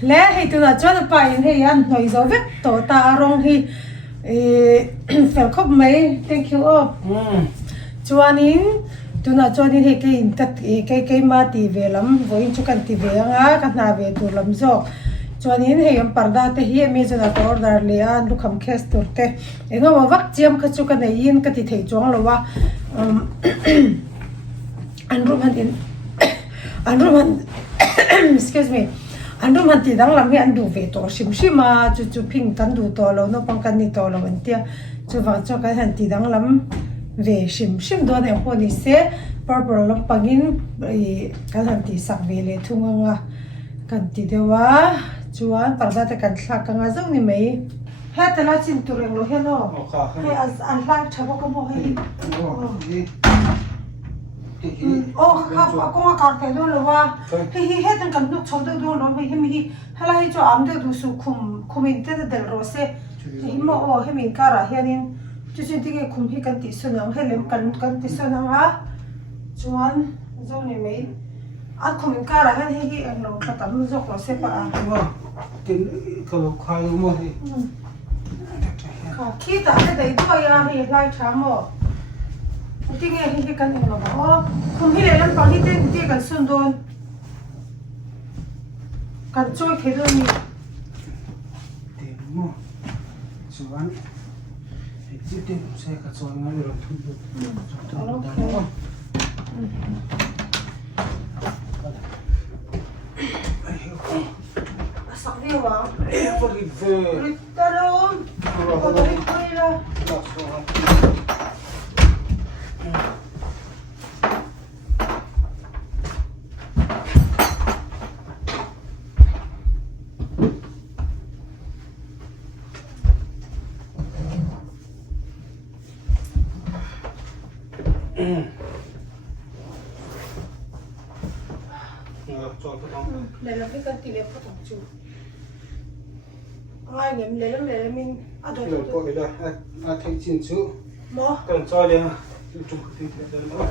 lẽ thì từ là cho nó phải thì ăn nói dấu vết tổ ta rong thì phải khóc mấy thank you all cho anh từ là cho anh thì cái mà tì về lắm với chú cần tì về ngã cái nào về tụ lắm rồi cho anh thì em parda te hi mi cho là order le an lu kham khest tur te enga ma vak chiam kha chu ka nei in ka ti thei chong lo wa anrum han excuse me anrum han ti dang lam hi an du ve to sim sima chu phing kan du to lo no pang kan ni to lo an tia chu wa cho ka han ti dang lam về sim do ne ho ni se purple lam pangin ka han ti sak ve le thunga kan ti dewa chuan parda te kan thla ka nga zau ni mai he ta la chin tureng lo he no he an hlang thabo ka mo he khap ko nga kar te do lo wa he tan kan nuk chho do lo me hi hala hi cho am de du su khumin te del ro se hi mo he min kara hianin chu chin ti ge khum hi kan ti sunang he lem kan ti sunang ha chuan zo ni mai a khumin kara hi ang lo patam zok lo se pa a tin kalau khai mo hi khi ta sẽ thấy thôi à thì lại chám mỏ thì nghe thì cái này nó bảo không biết là làm gì thì cái xuân đồn cái trôi thế thôi nhỉ tin mo chuan thì chỉ tin sẽ cái trôi ngay rồi thôi sắc đi vào Eva rive. Ritaro. Có tới đây là. Đây là cái con tỉ lệ của tổng chủ. Ai nhầm lấy lắm mình ăn được rồi coi là thấy chín chú mò cần cho đi chụp thì được nữa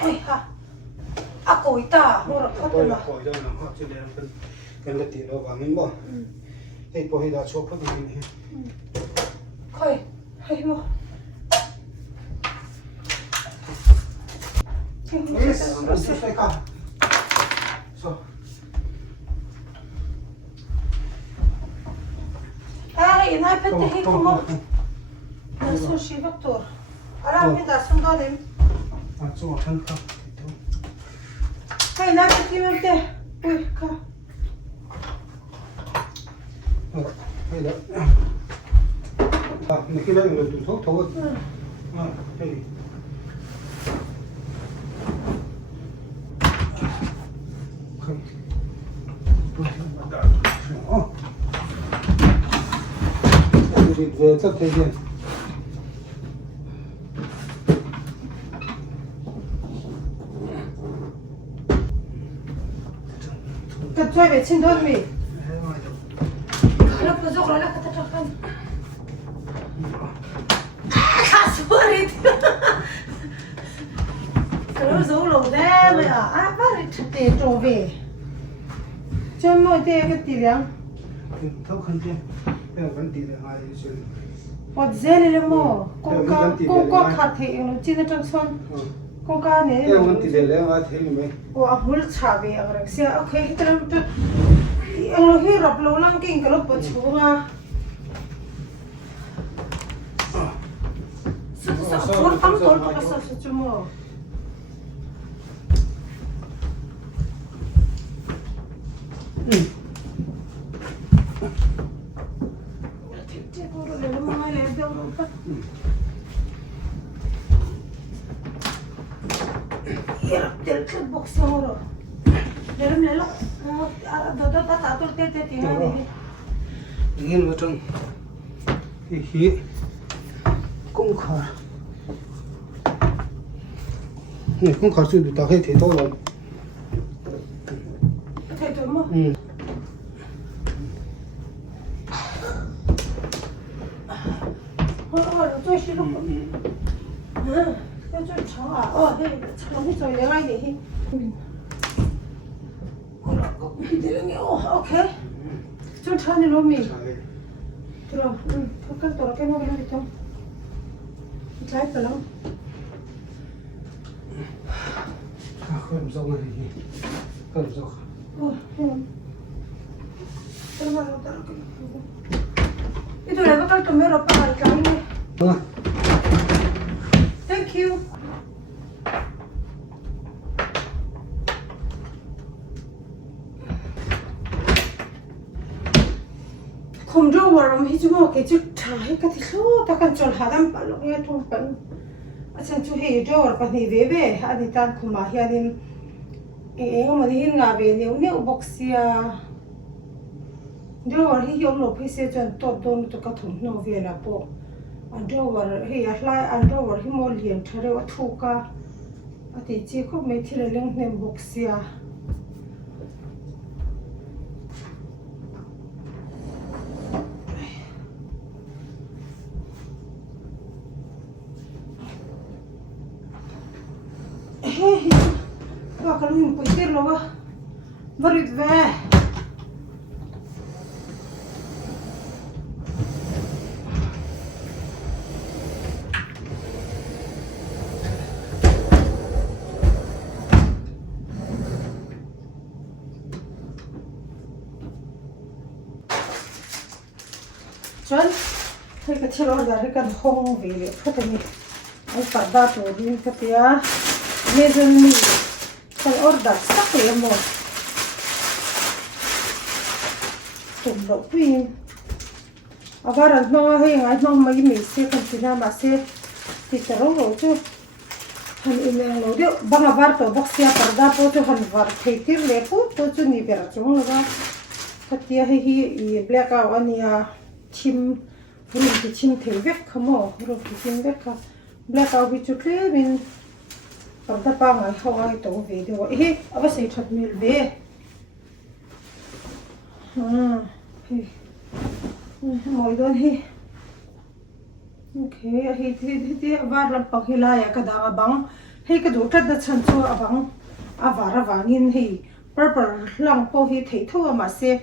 ôi ha cối ta mua được phát coi mà coi đâu nào chứ để cần là tiền đâu vàng mình bỏ thì coi đã chụp phát thì mình coi hay mua yes nó sẽ cả so ai nai pet hi como na sushi vector ara mi da sun do dem à chỗ thân không ai nai pet hi te ui ka hay đó mình khi đây mình dùng thuốc thôi đây không về rất thế diện cái chơi về trên đôi mì nó cứ rục nó cứ thật thật sorry cái nó rục lồng đấy mày à bắt đi chụp tiền trộm về cho mọi tiền cái tiền thâu khăn tiền cái vấn đề là ai chứ 어제를 뭐 공과 카테 이거 찌는 손 공과 내 cái vấn đề là ai thấy mình 와 물차비 그랬어 오케이 그럼 또 이거 히럽 로랑 낀 걸로 붙이고가 스스 돌빵 돌빵 좀 Del club boxero. Del lelo. Do ta tul te ti ha ni. nghiên vào trong cái khí cũng khá này không khảo sư được tao hay thế thôi rồi Thấy đúng không? Tôi xin lỗi. Tôi cháu đây cháu đi rồi lấy ngay đi. Ok. 천천히 놈이. 들어. 턱까지 돌아게 먹으면 되죠. 잘 걸어. không rõ này không rõ Itu lah bakal tumer apa kali kali. vâng Thank you. Không đâu mà làm hết chúng cái chút trả hết cái thứ ta cần chọn hạt đam bảo nghe trong phần. Asan chú hết rồi bạn thì về anh đi tan không mà hiện đi em mà đi ngã về nếu boxia rồi thì yom lo phe chọn tốt don to ka thum no về là bộ anh rồi thì lại anh rồi thì mua liền thay rồi thu ca thì chỉ có mấy thứ là liên hệ boxia Kalau ini poster loh, baru itu Cuman, saya kecil dari kan hong video, katanya, aku pada tuh di ketia, mezen kan order sắc ya mo tụm độ pin avaran no hay ngay no mấy mình sẽ cần chỉ là mà sẽ thì tao rồi chứ han in lo điệu bang avar to boxia parda po to han var theitir le po to chu ni ber chung la katia hi black out ania chim rum ki chim thei vek khamo rum ki chim vek ka black out bi chu tle min parda pa ngai hawai to video hi aba sei that mil ve moi don hi okay hi var lam pak hilaya ka da bang hi ka du tat da chan chu abang avara wangin hi purple lang po hi thei tho ma se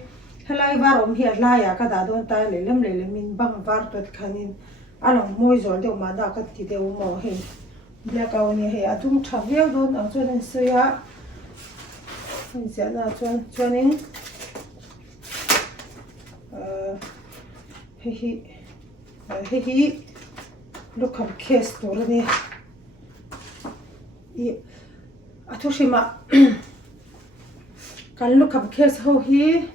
helai varom hi laya ka da don ta le min bang var tot khanin along moi zol de ma da ka ti de mo hi black out ni he atum thavel don ang chuan soya ja na chuanin hi look at case to ni I atushima kan look at case ho hi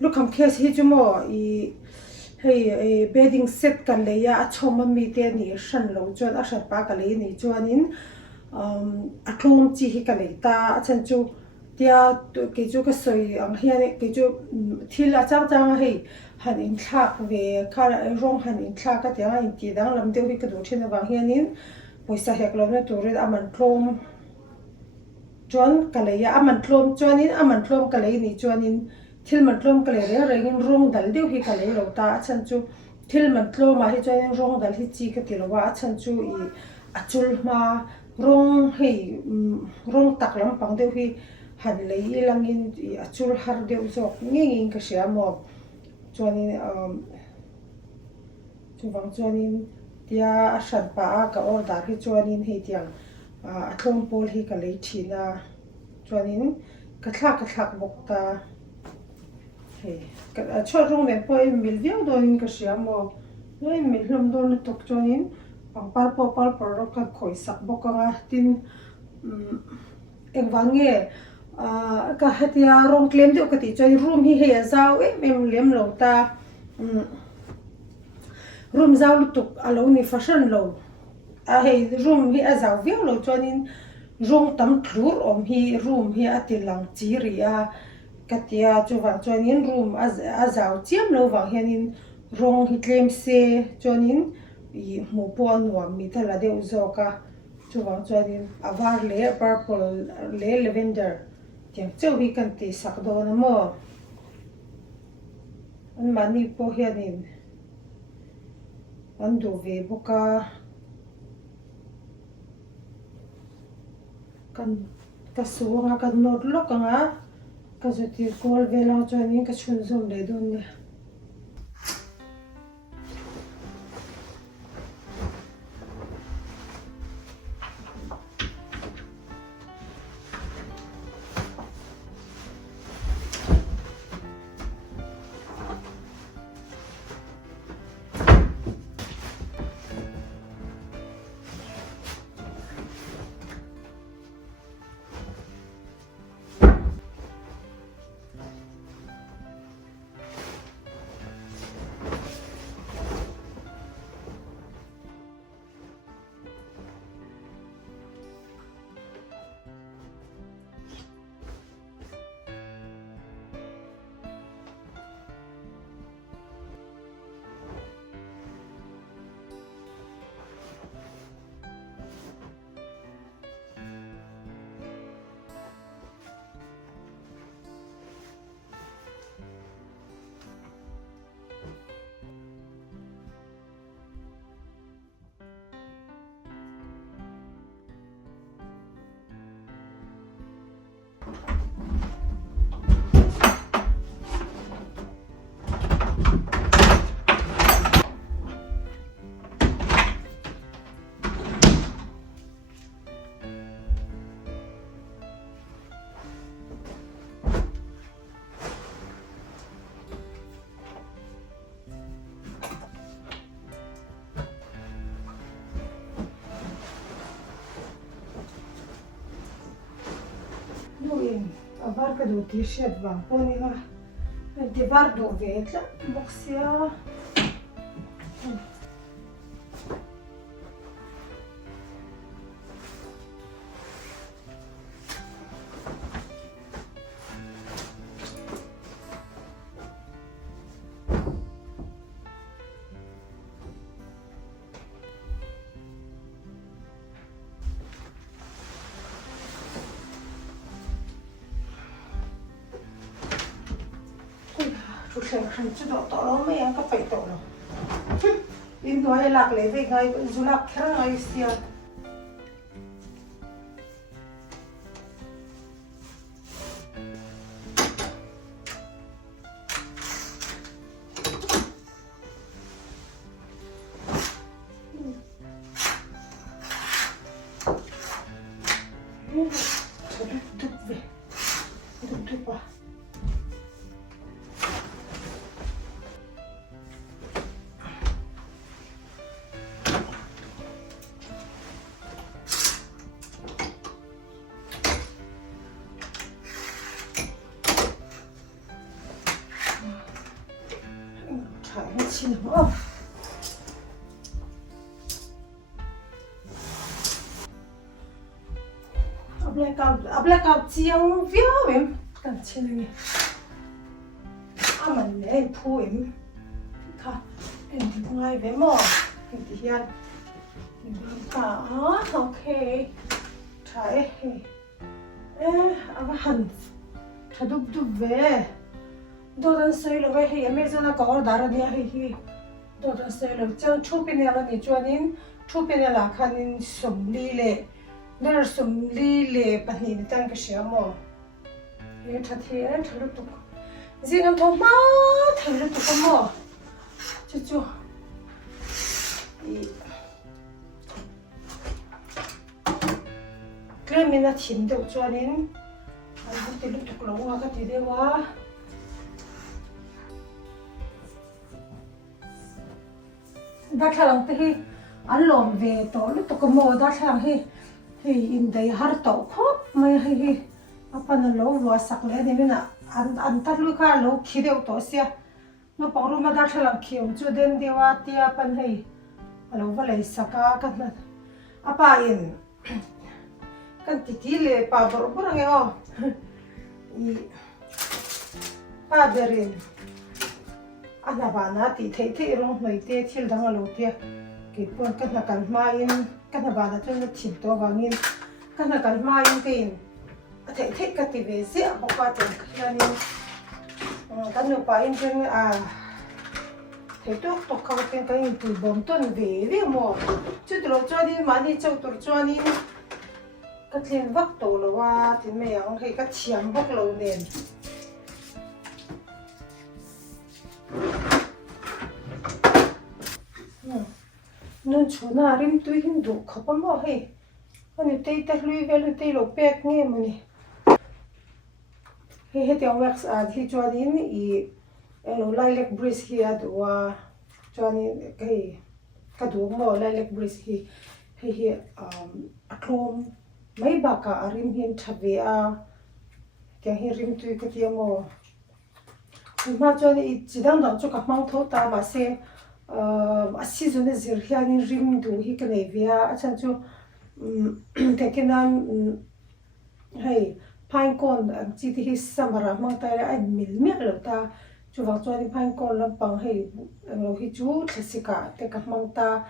look at case hi chumo I hey bedding set kan le ya achoma mi te ni shan lo chuan a shat pa ka le ni chuanin a tlom chi hi ka le ta a chan chu tia ke chu ka soi ang hian ke chu thil a chang hei han in thlak ve kha rong han in thlak ka tia in ti dang lam deuh hi ka du thina wang hianin poisa hek lo na turin a man tlom chuan ka le ya a man tlom chuanin a man tlom ka le ni chuanin thil man tlom ka le rengin rong dal deuh hi ka le lo ta a chan chu thil man tlom a hi chuanin rong dal hi chi ka ti lo wa a chan chu I achul ma rong hei rong tak lam pang deuh hi han lei langin I achul har deuh zawk ngengin ka hria mo chuanin chuwang chuanin tia a hran pa a ka order hi chuanin hei tiang a tlom pol hi ka lei thina chuanin ka thlak bok ta hei ka chho rong nen po mil viau don ka hria mo noi mil hlom don tok chuanin pangpar po pal por ka khoi sak bok anga tin engwange ka hatia rong klem de ka ti choi room hi he zau mem lem lo ta room zau lutuk alo ni fashion lo a he room hi a zau viau lo chuanin rong tam thlur om hi room hi atilang chi ria katia chuwang chuanin room a zau chiam lo wang hianin rong hi tlem se chuanin i mo po nuam mi thala deuh zawka chuwang chuanin a var leh purple leh lavender tiang cheuh hi kan ti sak dawn emaw an mani pawh hianin an duh ve bawk a ka suanga kan nawt lawk anga ka zutir kual velang chuanin ka chhun zawm le dawn nia avar ka duh t-shirt bang pawh ni nga tivar duh ve tla boxia chú xem khăn chú đỏ tỏ lắm mấy anh có phải tỏ đâu in nói lạc lấy về ngay dù lạc khá ngay xìa đục về đục vào Xin lỗi. blackout chiang viau em kan chin a man le phu em kha em ngai ve mo em ti hian ka okay try ava han thaduk du ve dodan sei lo ve he amazon a kor dar ni hi dodan sei lo chang chupin ala ni chuanin chupin ala khanin somli le ner somli le pani ni tang ka shamo e thathe thalu tu zingan thoma thalu tu mo chu chu Klemina thin deuh chuanin an ti lu tuk lo nga ka ti dewa darthlalang te hi an lawm ve to lu tuk mo darthlalang hi in dei har to khop mai hi apan lo wa sak le ni na an tarlu ka lo khi deuh to sia no pangru ma darthlalang khium chu den dewa tia pan hei alo valei saka ka na apa in kan titile pa bor nge o I pa berin ana bana ti thei thei rong noi te thil dang alo te cái buồn cái là cần mai cái là bà đã cho nó thịt to vào nghiên cái là cần mai cái thế thế cái thì về dễ bỏ qua tiền cái này cái nước bà in trên thế tôi không tin cái tụi bom tuần về mà chút rồi cho đi mà đi châu tụi cho đi cái tiền vắt tổ làว่าthì mẹ ông hay cái chiếm bốc lâu nền nên chỗ nào rim tôi hình đủ khó bao mà hay anh ấy tay lui về lui tay lột bẹt nghe mà nè hay tiếng wax thì cho đi nó lilac breeze kia đó cho nên cái đồ mà lilac breeze hi aklom mấy bà cả rim hiền thật về cái hi rim tôi cái tiếng mà cho nên chỉ đang đợi cho các mang thấu ta mà xem season này giờ khi anh rim đồ hi cái này về chẳng cho cái nam hay pine cone chỉ thì summer mang tay là anh mil rồi ta chú vợ cho anh pine cone làm bằng hay lo hi chú classica cái các mang ta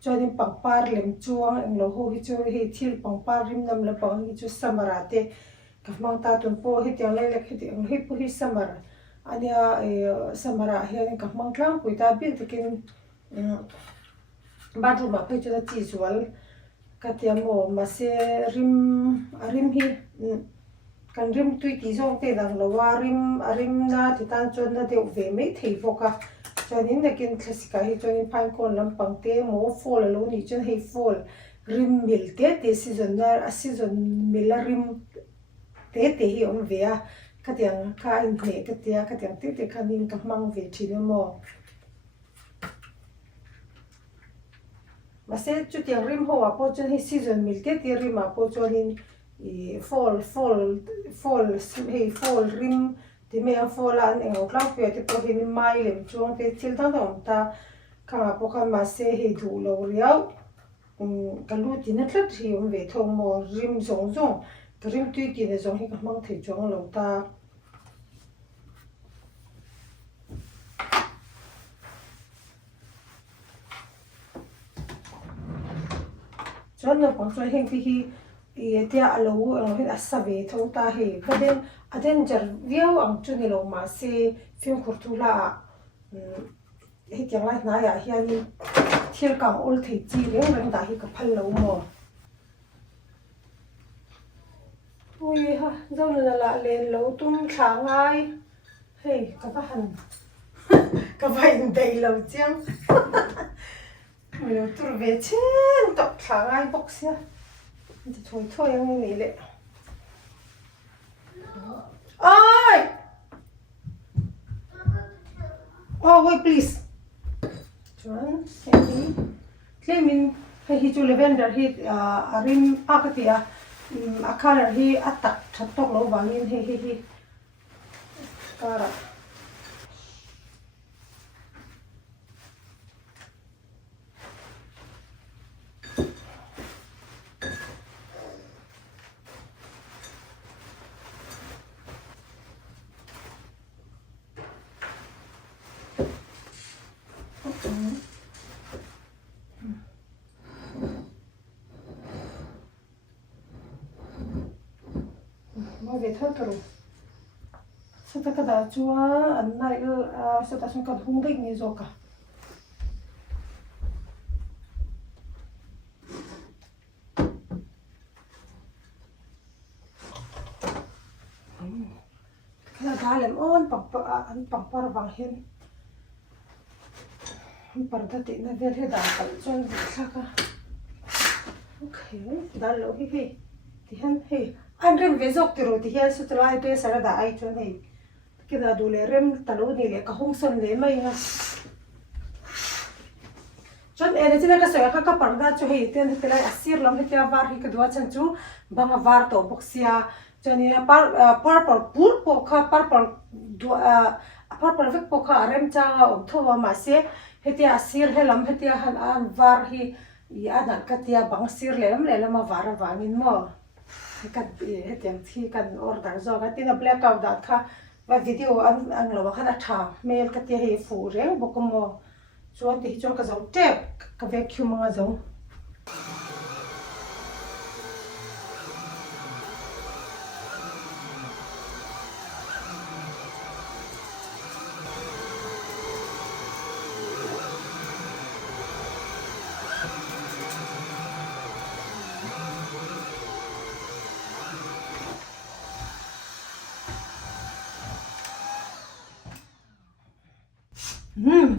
cho anh bằng par lem chuang anh lo ho hi chú hi thil bằng par rim nam làm bằng hi chú summer te các mang ta tuần po hi tiếng lại hi tiếng hi po hi summer anh summer hi anh các mang tlang kui ta bil tekin bathroom mà phải cho nó chỉ sual cái tiếng mà sẽ rim hi kan rim tui ti zong te dang lowa rim na ti tan chon na deuh ve mai thei boka chuanin nekin classica hi chuanin pine cone lampang te mo fall lo ni chuan hei fall rim mil te season na season mil rim te hi om ve a ka tiang ka in ne ka tia ka tiang te khanin ka mang ve thina mo mà sẽ chút tiếng rim hoa po chuan hi season mil te rim a po chuanin fall hey fall rim thì mẹ fall là anh ngọc lao phía thì có hình mai lem chuông thì thil thang thang ta khang apo khang mà sẽ hey đủ lâu riau cái lúa thì nó rất thì ông về thong mò rim zong zong cái rim tuy thì nó zong hi cái mang thấy chuông lâu ta chuan nó bằng chuan hình thì tia alo hin asave thong ta he aden jar viau ang chuni lo ma se film khurtula he tiang lai na ya hian thil kam ol thei chi reng da hi ka phal lo mo ui ha zo na la len lo tum thla ngai hey ka ba han ka vai dei lo chiang mình tur về chen tập thla ngai box ya thôi thôi em nghĩ lệ ơi oh wait please chuan hei min hei chu lavender hi rim akatia color hi atak thattok lo wangin hi kara về thớt rồi sao ta cái đó chúa anh này sao ta xong cần hung đích như rồi cả cái đó đã làm ôn bằng par vàng hiền par đã tiện là về thế đã phải cho việc khác à ok đã lâu hi thì hắn hi anh rem về dọc từ rồi thì hiện sự lại tôi sẽ đã ai cho này cái đó đủ lệ rem talo này lệ cả hông sơn lệ mày ha cho nên là chỉ là cái sợi các bạn đã cho hay tiền thì lại asir lắm thì cái var thì cái đó chân chú bằng var to boxia cho nên purple purple vek poka rem cha om thua mà sẽ thì asir hay lắm thì han var hi anh cái tia bằng sir lệ lắm mà var vangin mo cái tiếng thì cái order rồi cái tiếng blackout đã khá và video anh lo khá là thà mail cái tiếng hệ phụ rèn bốc mò chuan ti chuan ka zo tep ka vacuum anga zo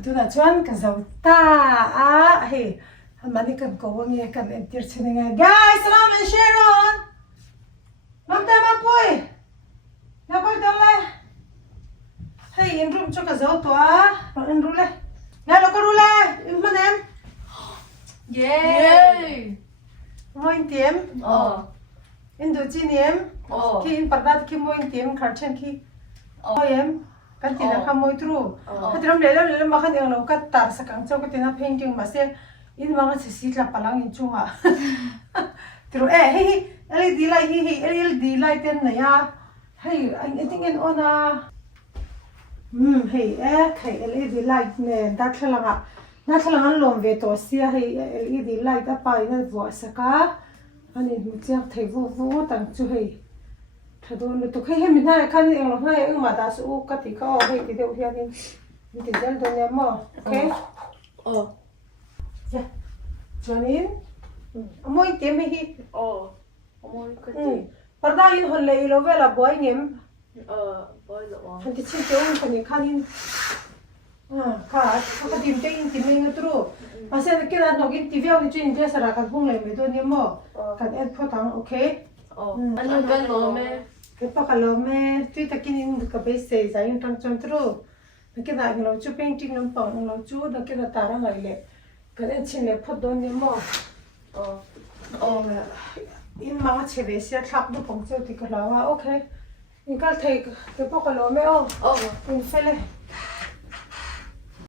tu na chuan ka zo ta hei mani kan ko nge kan entir chinga guys salam and sharon mam ta ma poi na ko dole hei in room cho ka zo to in rule na lo ko rule in manem Yay! moin tiem in du chiniem Oh. ki in pardat ki moin tiem kharchen ki oyem kan ti na khamoi tru hatram le ma khan yang lo ka tar sakang chau ka tina painting ma se in ma nga si tla palang in chunga tru hey LED light LED light ten na ya hey I think in ona hey kai LED light ne da thlanga na thlanga lom ve to sia hey LED light apa ina vo saka ani mutiak thei vo tang chu hey thadon lu to khai he min ha khan eng lo hai eng ma da su ka ti ka he ti deu hian in mi ti zel do ne mo okay ja jonin moi te me hi Amoy kati. parda in hol le lo vela boy ngem Boy lo on. han ti chi te un kan khan in ka dim te in ti me ngatru ase ke na no gin ti veo ni chin je sara ka bung le me do ne mo kan et photang okay Ano ba lo me? cái bác là mẹ tuy ta kinh in cái bế xe giải in trong trong tru cái này nó chú painting nó bảo nó chú nó cái là tara ngày lệ cái này chỉ là phốt đón niệm mò in mang chế về xe tháp nó phồng chiếu thì cái là ok in cái thấy cái bác là mẹ in phải lên